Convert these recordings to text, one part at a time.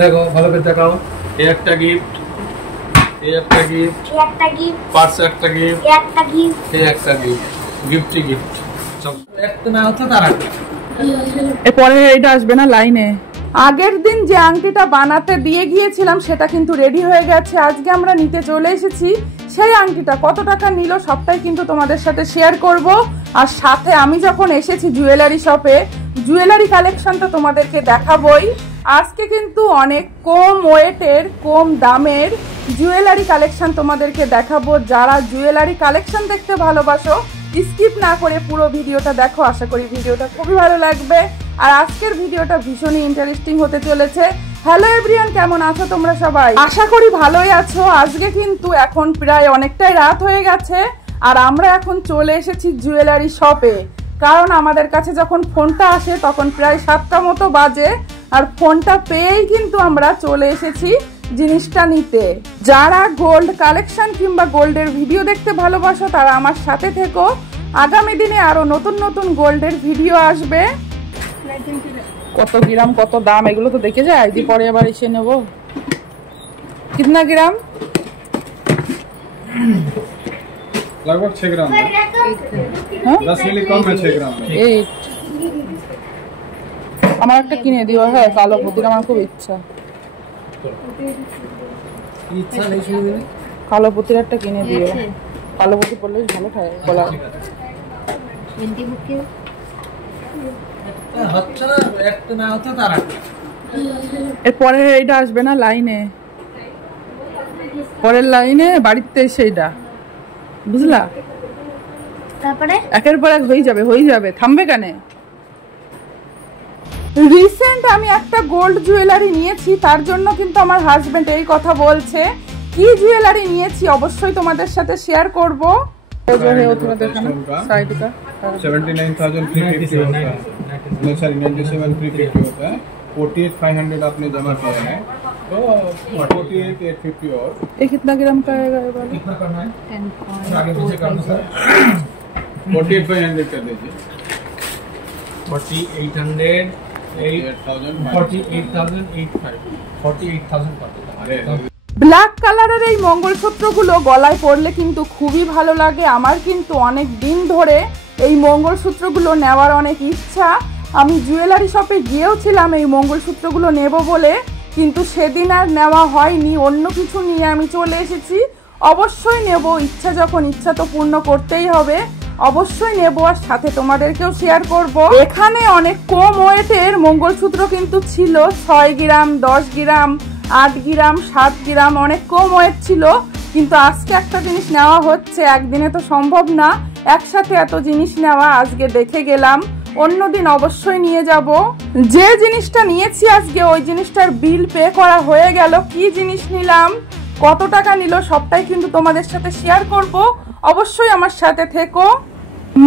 দেখো ভালো করে দেখাও। এই একটা গিফট, এই একটা গিফট, এই একটা গিফট, পার্সে একটা গিফট, এই একটা গিফট, এই একটা গিফট, গিফটই গিফট। সব একটা না হতো তার একটা। এরপরে এটা আসবে না লাইনে। আগের দিন যে আংটিটা বানাতে দিয়ে গিয়েছিলাম সেটা কিন্তু রেডি হয়ে গেছে। আজকে আমরা নিতে চলে এসেছি। সেই আংটিটা কত টাকা নিল সবটাই কিন্তু তোমাদের সাথে শেয়ার করব। আর সাথে আমি যখন এসেছি জুয়েলারি শপে, জুয়েলারি কালেকশন তো তোমাদেরকে দেখাবই। আজকে কিন্তু অনেক কম ওয়েটের, কম দামের জুয়েলারি কালেকশন তোমাদেরকে দেখাবো। যারা জুয়েলারি কালেকশন দেখতে ভালোবাসো স্কিপ না করে পুরো ভিডিওটা দেখো। আশা করি ভিডিওটা খুবই ভালো লাগবে। আর আজকের ভিডিওটা ভীষণই ইন্টারেস্টিং হতে চলেছে। হ্যালো এভরিওয়ান, কেমন আছো তোমরা সবাই? আশা করি ভালোই আছো। আজকে কিন্তু এখন প্রায় অনেকটাই রাত হয়ে গেছে আর আমরা এখন চলে এসেছি জুয়েলারি শপে। কারণ আমাদের কাছে যখন ফোনটা আসে তখন প্রায় 7টা মতো বাজে। আর ফোনটা পেয়েই কিন্তু আমরা চলে এসেছি জিনিসটা নিতে। যারা গোল্ড কালেকশন কিংবা গোল্ডের ভিডিও দেখতে ভালোবাসো তারা আমার সাথে থেকো। আগামী দিনে আরো নতুন নতুন গোল্ডের ভিডিও আসবে। কত গ্রাম কত দাম এগুলো তো দেখে যায়, যে পরে আবার এসে নেবো। कितना ग्राम? लगभग 6 ग्राम है। 10 मिली कम है 6 ग्राम में। 8 আমার একটা কিনে দিও। হ্যাঁ, কালো পুতির আমার খুব ইচ্ছা। ইচ্ছা নেই শুনে কালো পুতির একটা কিনে দিও। কালো পুতি পরলে ভালো থাকে গলা। হচ্ছে না, একটা না হতো তার একটা। এরপরে এইটা আসবে না লাইনে, পরের লাইনে বাড়িতে সেইটা, বুঝলা? তারপরে একের পর এক হয়ে যাবে, থামবে কেন? রিসেন্ট আমি একটা গোল্ড জুয়েলারি নিয়েছি, তার জন্য কিন্তু আমার হাজবেন্ড এই কথা বলছে। কি জুয়েলারি নিয়েছি অবশ্যই তোমাদের সাথে শেয়ার করব। जो है वो थोड़ा देखना साइड का 79,350 होता है। नहीं सॉरी 97,350 होता है। 48,500 आपने जमा किया है तो 48,850 और ये कितना ग्राम का आएगा ये वाला? कितना करना है? 10 आगे पीछे करना सर। 48,500 कर दीजिए। 48,800 48,085 अरे ব্ল্যাক কালারের এই মঙ্গলসূত্রগুলো গলায় পরলে কিন্তু খুবই ভালো লাগে। আমার কিন্তু অনেক দিন ধরে এই মঙ্গলসূত্রগুলো নেওয়ার অনেক ইচ্ছা। আমি জুয়েলারি শপে গিয়েওছিলাম এই মঙ্গলসূত্রগুলো নেব বলে, কিন্তু সেদিন আর নেওয়া হয়নি। অন্য কিছু নিয়ে আমি চলে এসেছি। অবশ্যই নেব, ইচ্ছা যখন ইচ্ছা তো পূর্ণ করতেই হবে। অবশ্যই নেব আর সাথে তোমাদেরকেও শেয়ার করব। এখানে অনেক কম ওয়েটের মঙ্গলসূত্র কিন্তু ছিল, 6 গ্রাম, 10 গ্রাম, 8 গ্রাম, 7 গ্রাম, অনেক কম ওয়েট ছিল। কিন্তু আজকে একটা জিনিস নেওয়া হচ্ছে, একদিনে তো সম্ভব না একসাথে এত জিনিস নেওয়া। আজকে দেখে গেলাম, অন্যদিন অবশ্যই নিয়ে যাব। যে জিনিসটা নিয়েছি আজকে ওই জিনিসটার বিল পে করা হয়ে গেল। কি জিনিস নিলাম, কত টাকা নিল সবটাই কিন্তু তোমাদের সাথে শেয়ার করব। অবশ্যই আমার সাথে থেকো।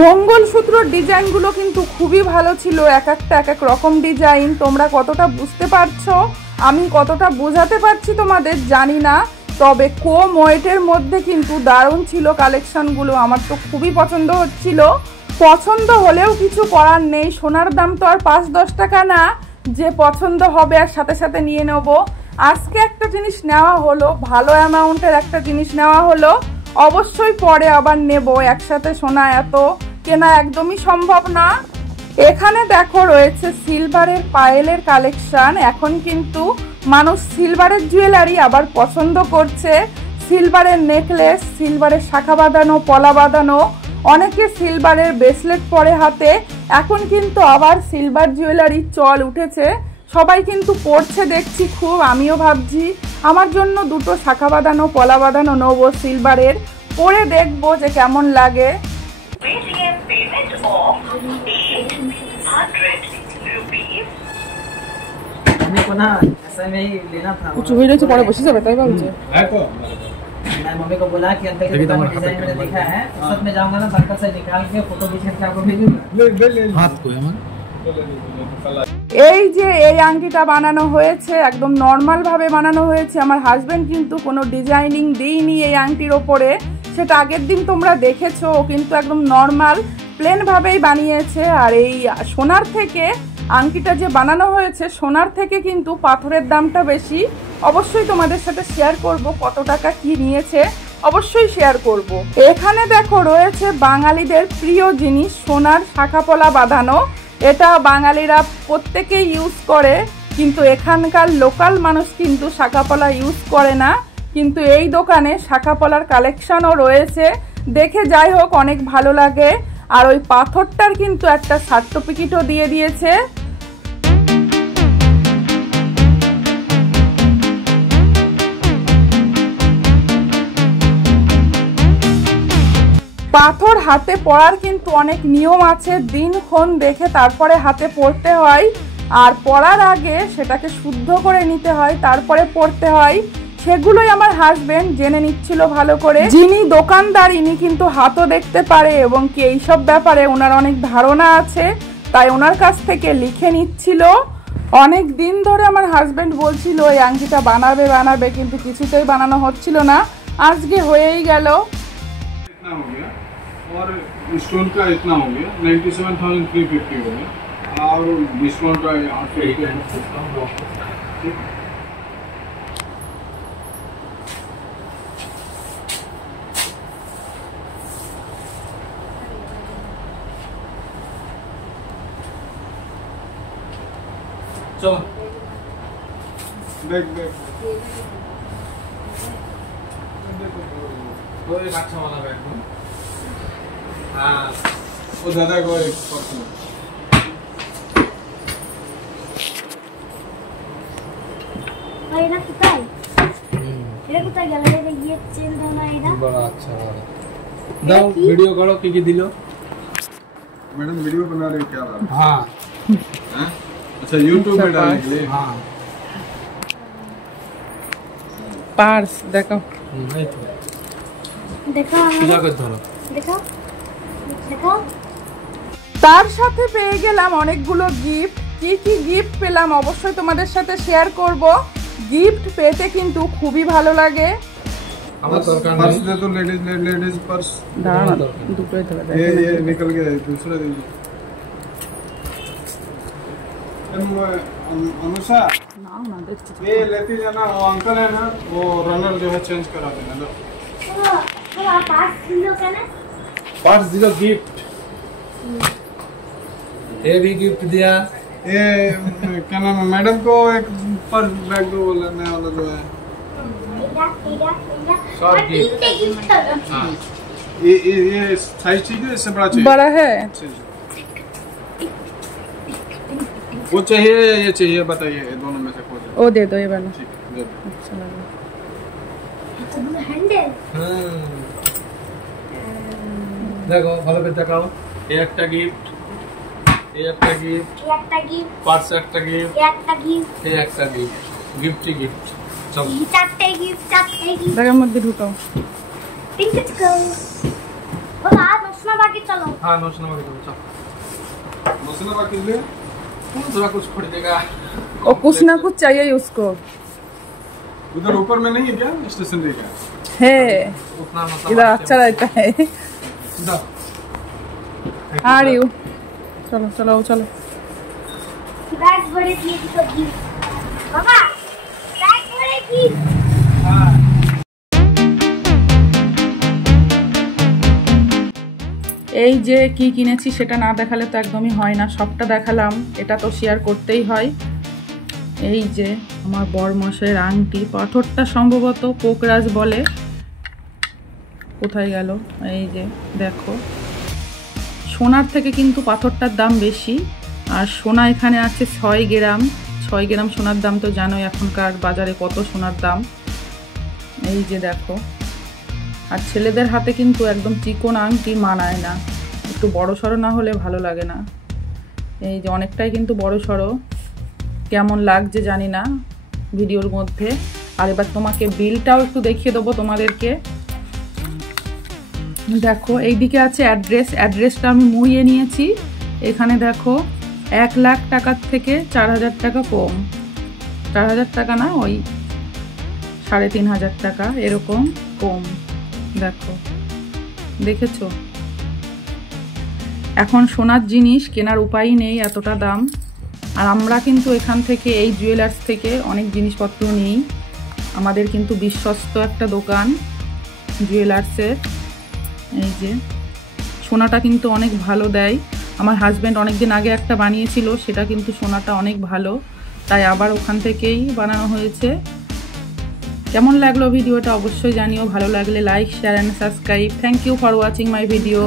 মঙ্গলসূত্রর ডিজাইনগুলো কিন্তু খুবই ভালো ছিল, এক একটা এক এক রকম ডিজাইন। তোমরা কতটা বুঝতে পারছো, আমি কতটা বোঝাতে পারছি তোমাদের জানি না, তবে কম ওয়েটের মধ্যে কিন্তু দারুণ ছিল কালেকশনগুলো। আমার তো খুবই পছন্দ হচ্ছিল। পছন্দ হলেও কিছু করার নেই, সোনার দাম তো আর 5-10 টাকা না যে পছন্দ হবে আর সাথে সাথে নিয়ে নেব। আজকে একটা জিনিস নেওয়া হলো, ভালো অ্যামাউন্টের একটা জিনিস নেওয়া হলো। অবশ্যই পরে আবার নেব। একসাথে সোনা এত কেনা একদমই সম্ভব না। এখানে দেখো রয়েছে সিলভারের পায়েলের কালেকশন। এখন কিন্তু মানুষ সিলভারের জুয়েলারি আবার পছন্দ করছে। সিলভারের নেকলেস, সিলভারের শাখা বাঁধানো, পলা বাঁধানো, অনেকে সিলভারের ব্রেসলেট পরে হাতে। এখন কিন্তু আবার সিলভার জুয়েলারি চল উঠেছে, সবাই কিন্তু পরছে দেখছি খুব। আমিও ভাবছি আমার জন্য দুটো শাখা বাঁধানো, পলা বাঁধানো নেবো সিলভারের, পরে দেখবো যে কেমন লাগে। कुछ हुई रही पड़े बसी जाए, मम्मी को बोला कि अंकल के दुकान में डिजाइन मैंने देखा है, साथ में जाऊंगा ना अंकल से निकाल के फोटो खींच के आपको भेजूंगा। हाथ को है এই যে এই আংটিটা বানানো হয়েছে একদম নর্মাল ভাবে বানানো হয়েছে। আমার হাজবেন্ড কিন্তু কোনো ডিজাইনিং দেয়নি এই আংটির ওপরে, সেটা আগের দিন তোমরা দেখেছো। ও কিন্তু একদম নর্মাল প্লেন ভাবেই বানিয়েছে। আর এই সোনার থেকে আংটিটা যে বানানো হয়েছে সোনার থেকে কিন্তু পাথরের দামটা বেশি। অবশ্যই তোমাদের সাথে শেয়ার করব কত টাকা কি নিয়েছে, অবশ্যই শেয়ার করব। এখানে দেখো রয়েছে বাঙালিদের প্রিয় জিনিস সোনার শাঁখাপলা বাঁধানো। এটা বাঙালিরা প্রত্যেকেই ইউজ করে, কিন্তু এখানকার লোকাল মানুষ কিন্তু শাঁখাপলা ইউজ করে না। কিন্তু এই দোকানে শাঁখাপলার কালেকশনও রয়েছে, দেখে যাই হোক অনেক ভালো লাগে। আর ওই পাথরটার কিন্তু একটা সার্টিফিকেটও দিয়ে দিয়েছে। পাথর হাতে পড়ার কিন্তু অনেক নিয়ম আছে, দিনক্ষণ দেখে তারপরে হাতে পড়তে হয়। আর পড়ার আগে সেটাকে শুদ্ধ করে নিতে হয়, তারপরে পড়তে হয়। সেগুলোই আমার হাজবেন্ড জেনে নিচ্ছিল ভালো করে। যিনি দোকানদার ইনি কিন্তু হাতও দেখতে পারে এবং কি এইসব ব্যাপারে ওনার অনেক ধারণা আছে, তাই ওনার কাছ থেকে লিখে নিচ্ছিল। অনেক দিন ধরে আমার হাজবেন্ড বলছিল এই আংটিটা বানাবে বানাবে, কিন্তু কিছুতেই বানানো হচ্ছিল না। আজকে হয়েই গেল। और स्टोन का इतना हो गया 97,350 हो गया और डिस्काउंट का 850। चलो देख देख तो एक अच्छा वाला बैग दो। हाँ वो दादा को एक पर्सन এটা কোথায় গেল? এটা গিয়ে চেন দাও না, এটা बड़ा अच्छा वाला दाओ वीडियो करो की दिलो। मैडम वीडियो बना रहे हो क्या बात? हाँ हैं? अच्छा यूट्यूब में डालने के लिए। हाँ পার্স দেখো, नहीं तो দেখো पूजा कर धरो। দেখো দেখো। তার সাথে পেয়ে গেলাম অনেকগুলো গিফট। কি কি গিফট পেলাম অবশ্যই তোমাদের সাথে শেয়ার করব। গিফট পেতে কিন্তু খুবই ভালো লাগে। আমার দরকার पर्स नहीं। दे दो लेडीज पर्स। দাঁড়ান দুটোই ধরে ये निकल गया दूसरा दीजिए। अनुषा না না দেখছি ये लेती जाना, वो अंकल है ना वो रनर जो है चेंज करा देना। लो পাস ছিল কেন? पर्स दिलो गिफ्ट। ये भी गिफ्ट दिया। ये क्या नाम है मैडम को एक पर्स बैग दो लेने वाला जो है এটা এটা এটা সব আর তিনটে গিফট হলো। हाँ ये साइज ठीक है, इससे बड़ा चाहिए? बड़ा है। वो चाहिए ये चाहिए बताइए, ये दोनों में से कोई सा? ও দে দো এ বালা ठीक दे दो। আচ্ছা লাগে। হ্যান্ডেল देखो ভালো করে দেখাও। এই একটা গিফট, এই একটা গিফট, একটা গিফট পার্স একটা গিফট, একটা গিফট এই একটা গিফট, গিফটই গিফট। চলো চারটে গিফট ব্যাগের মধ্যে ঢুকাও। তিনটে চলো। বাবা নসনা বাকি চলো। हाँ नोशना वाली चलो चलो। मसला बाकी ले थोड़ा कुछ खरीदेगा। और कुछ ना कुछ चाहिए उसको। उधर ऊपर में नहीं है क्या स्टेशनरी का? है उतना मतलब इधर अच्छा रहता है। आ रही हूँ, चलो चलो चलो। ব্যাগ ভরে দিয়ে দিতো গিফট। বাবা ব্যাগ ভরে গিফট। এই যে কি কিনেছি সেটা না দেখালে তো একদমই হয় না, সবটা দেখালাম, এটা তো শেয়ার করতেই হয়। এই যে আমার বরমশাইয়ের আংটি, পাথরটা সম্ভবত পোকরাজ বলে। কোথায় গেল? এই যে দেখো, সোনার থেকে কিন্তু পাথরটার দাম বেশি। আর সোনা এখানে আছে 6 গ্রাম। 6 গ্রাম সোনার দাম তো জানোই এখনকার বাজারে কত সোনার দাম। এই যে দেখো, আর ছেলেদের হাতে কিন্তু একদম চিকন আংটি মানায় না, একটু বড় সড়ো না হলে ভালো লাগে না। এই যে অনেকটাই কিন্তু বড় সড়ো, কেমন লাগছে জানি না ভিডিওর মধ্যে। আর এবার তোমাকে বিলটাও একটু দেখিয়ে দেবো তোমাদেরকে। দেখো এইদিকে আছে অ্যাড্রেসটা আমি মুইয়ে নিয়েছি। এখানে দেখো 1 লাখ টাকার থেকে 4,000 টাকা কম, 4,000 টাকা না, ওই 3,500 টাকা এরকম কম। দেখো দেখেছো, এখন সোনার জিনিস কেনার উপায় নেই, এতটা দাম। আর আমরা কিন্তু এখান থেকে এই জুয়েলার্স থেকে অনেক জিনিসপত্র নিই। আমাদের কিন্তু বিশ্বস্ত একটা দোকান জুয়েলার্সের। এই যে সোনাটা কিন্তু অনেক ভালো দেয়। আমার হাজব্যান্ড অনেক দিন আগে একটা বানিয়েছিল, সেটা কিন্তু সোনাটা অনেক ভালো, তাই আবার ওখান থেকেই বানানো হয়েছে। কেমন লাগলো ভিডিওটা অবশ্যই জানিও। ভালো লাগলে like, share and subscribe. Thank you for watching my video.